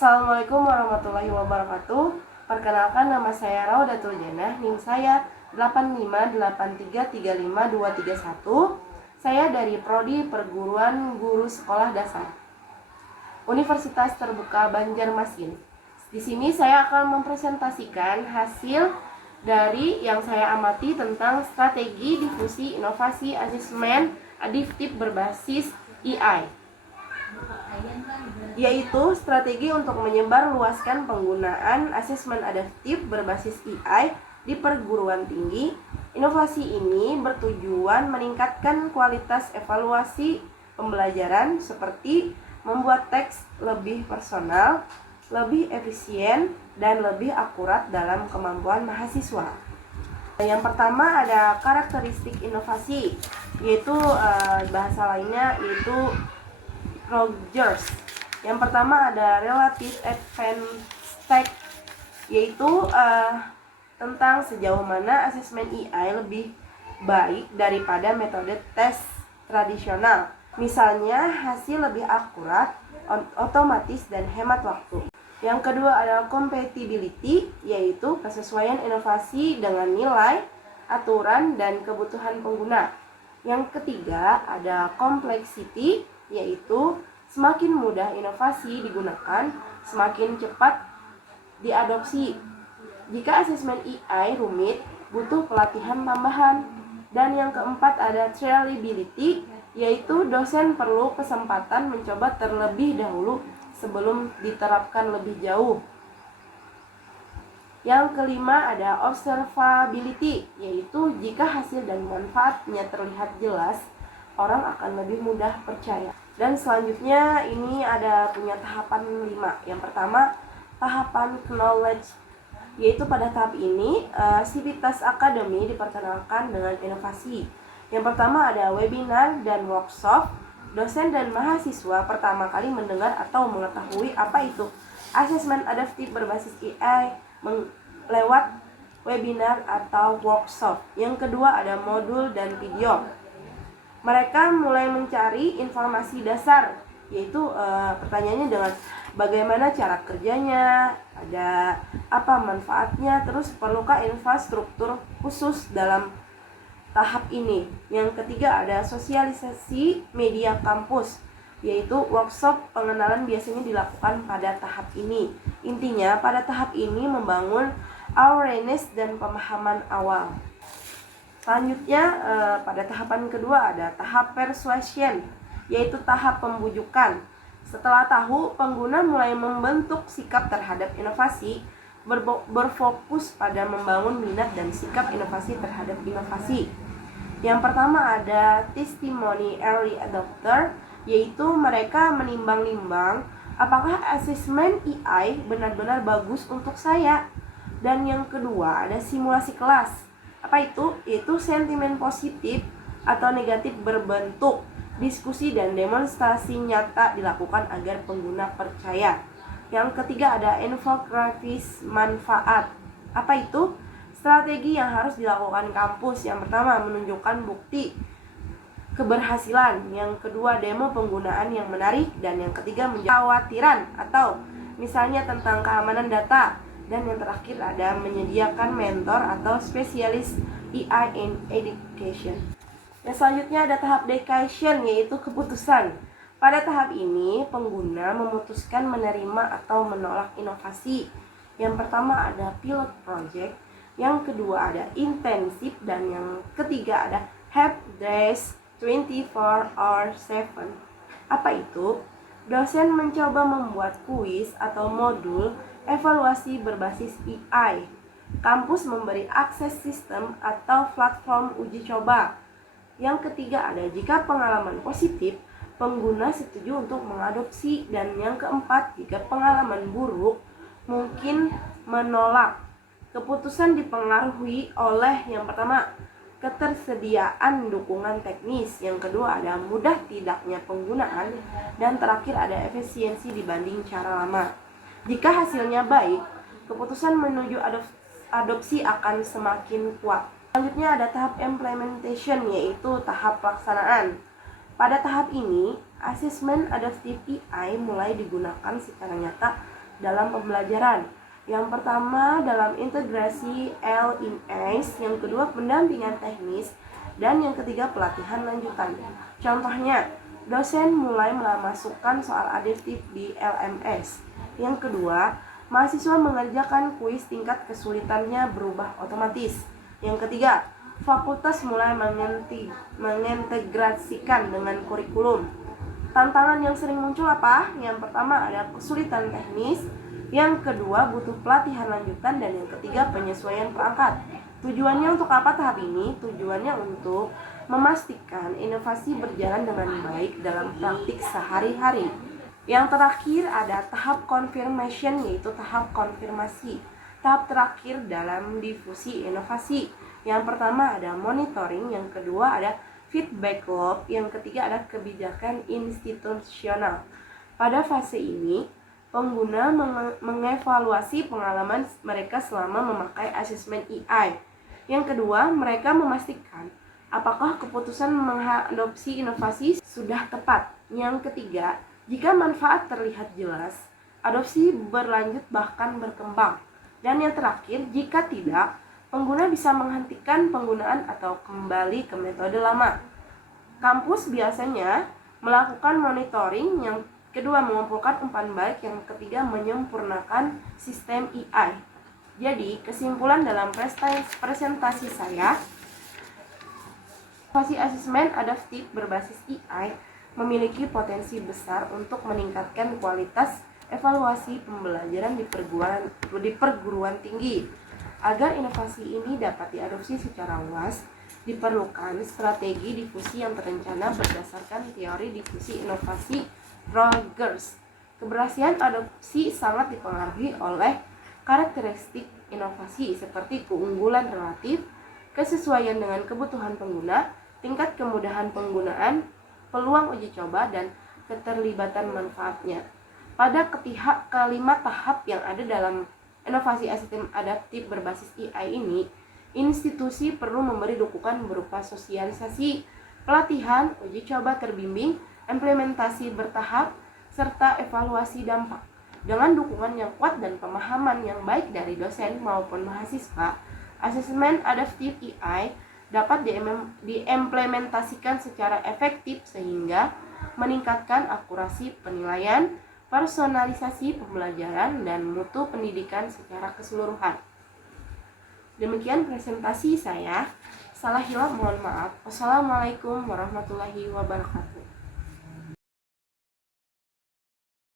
Assalamualaikum warahmatullahi wabarakatuh. Perkenalkan, nama saya Raudatul Janah, NIM saya 858335231. Saya dari Prodi Perguruan Guru Sekolah Dasar Universitas Terbuka Banjarmasin. Di sini saya akan mempresentasikan hasil dari yang saya amati tentang strategi difusi inovasi asesmen adiktif berbasis AI, yaitu strategi untuk menyebarluaskan penggunaan asesmen adaptif berbasis AI di perguruan tinggi. Inovasi ini bertujuan meningkatkan kualitas evaluasi pembelajaran seperti membuat teks lebih personal, lebih efisien, dan lebih akurat dalam kemampuan mahasiswa. Yang pertama ada karakteristik inovasi, yaitu bahasa lainnya yaitu Rogers. Yang pertama ada relative advanced state, yaitu tentang sejauh mana asesmen AI lebih baik daripada metode tes tradisional. Misalnya hasil lebih akurat, otomatis, dan hemat waktu. Yang kedua ada compatibility, yaitu kesesuaian inovasi dengan nilai, aturan, dan kebutuhan pengguna. Yang ketiga ada complexity, yaitu semakin mudah inovasi digunakan, semakin cepat diadopsi. Jika asesmen AI rumit, butuh pelatihan tambahan. Dan yang keempat ada trialability, yaitu dosen perlu kesempatan mencoba terlebih dahulu sebelum diterapkan lebih jauh. Yang kelima ada observability, yaitu jika hasil dan manfaatnya terlihat jelas, orang akan lebih mudah percaya. Dan selanjutnya ini ada punya tahapan 5. Yang pertama, tahapan knowledge, yaitu pada tahap ini Civitas Academy diperkenalkan dengan inovasi. Yang pertama ada webinar dan workshop. Dosen dan mahasiswa pertama kali mendengar atau mengetahui apa itu asesmen adaptif berbasis AI lewat webinar atau workshop. Yang kedua ada modul dan video. Mereka mulai mencari informasi dasar, yaitu pertanyaannya dengan bagaimana cara kerjanya, ada apa manfaatnya, terus perlukah infrastruktur khusus dalam tahap ini. Yang ketiga ada sosialisasi media kampus, yaitu workshop pengenalan biasanya dilakukan pada tahap ini. Intinya pada tahap ini membangun awareness dan pemahaman awal. Selanjutnya pada tahapan kedua ada tahap persuasion, yaitu tahap pembujukan. Setelah tahu, pengguna mulai membentuk sikap terhadap inovasi, berfokus pada membangun minat dan sikap inovasi terhadap inovasi. Yang pertama ada testimoni early adopter, yaitu mereka menimbang-nimbang apakah asesmen AI benar-benar bagus untuk saya. Dan yang kedua ada simulasi kelas. Apa itu? Yaitu sentimen positif atau negatif berbentuk diskusi dan demonstrasi nyata dilakukan agar pengguna percaya. Yang ketiga ada infografis manfaat. Apa itu? Strategi yang harus dilakukan kampus. Yang pertama menunjukkan bukti keberhasilan. Yang kedua demo penggunaan yang menarik. Dan yang ketiga menjawab kekhawatiran atau misalnya tentang keamanan data. Dan yang terakhir ada menyediakan mentor atau spesialis AI in education. Yang selanjutnya ada tahap decision, yaitu keputusan. Pada tahap ini, pengguna memutuskan menerima atau menolak inovasi. Yang pertama ada pilot project, yang kedua ada intensif, dan yang ketiga ada help desk 24/7. Apa itu? Dosen mencoba membuat kuis atau modul evaluasi berbasis AI. Kampus memberi akses sistem atau platform uji coba. Yang ketiga ada jika pengalaman positif, pengguna setuju untuk mengadopsi. Dan yang keempat, jika pengalaman buruk, mungkin menolak. Keputusan dipengaruhi oleh yang pertama, ketersediaan dukungan teknis. Yang kedua ada mudah tidaknya penggunaan. Dan terakhir ada efisiensi dibanding cara lama. Jika hasilnya baik, keputusan menuju adopsi akan semakin kuat. Selanjutnya ada tahap implementation, yaitu tahap pelaksanaan. Pada tahap ini, asesmen adaptif AI mulai digunakan secara nyata dalam pembelajaran. Yang pertama dalam integrasi LMS, yang kedua pendampingan teknis, dan yang ketiga pelatihan lanjutan. Contohnya, dosen mulai memasukkan soal adiktif di LMS. Yang kedua, mahasiswa mengerjakan kuis tingkat kesulitannya berubah otomatis. Yang ketiga, fakultas mulai mengintegrasikan dengan kurikulum. Tantangan yang sering muncul apa? Yang pertama ada kesulitan teknis, yang kedua butuh pelatihan lanjutan, dan yang ketiga penyesuaian perangkat. Tujuannya untuk apa tahap ini? Tujuannya untuk memastikan inovasi berjalan dengan baik dalam praktik sehari-hari. Yang terakhir ada tahap confirmation, yaitu tahap konfirmasi. Tahap terakhir dalam difusi inovasi. Yang pertama ada monitoring, yang kedua ada feedback loop, yang ketiga ada kebijakan institusional. Pada fase ini, pengguna mengevaluasi pengalaman mereka selama memakai asesmen EI. Yang kedua, mereka memastikan apakah keputusan mengadopsi inovasi sudah tepat. Yang ketiga, jika manfaat terlihat jelas, adopsi berlanjut bahkan berkembang. Dan yang terakhir, jika tidak, pengguna bisa menghentikan penggunaan atau kembali ke metode lama. Kampus biasanya melakukan monitoring, yang kedua mengumpulkan umpan balik, yang ketiga menyempurnakan sistem EI. Jadi, kesimpulan dalam presentasi saya, inovasi asesmen adaptif berbasis EI memiliki potensi besar untuk meningkatkan kualitas evaluasi pembelajaran di perguruan tinggi. Agar inovasi ini dapat diadopsi secara luas, diperlukan strategi difusi yang terencana berdasarkan teori difusi inovasi Rogers. Keberhasilan adopsi sangat dipengaruhi oleh karakteristik inovasi seperti keunggulan relatif, kesesuaian dengan kebutuhan pengguna, tingkat kemudahan penggunaan, peluang uji coba, dan keterlibatan manfaatnya. Pada kelima tahap yang ada dalam inovasi sistem adaptif berbasis AI ini, institusi perlu memberi dukungan berupa sosialisasi, pelatihan, uji coba terbimbing, implementasi bertahap, serta evaluasi dampak. Dengan dukungan yang kuat dan pemahaman yang baik dari dosen maupun mahasiswa, asesmen adaptif AI dapat diimplementasikan secara efektif sehingga meningkatkan akurasi penilaian, personalisasi pembelajaran, dan mutu pendidikan secara keseluruhan. Demikian presentasi saya. Salah hilaf mohon maaf. Wassalamualaikum warahmatullahi wabarakatuh.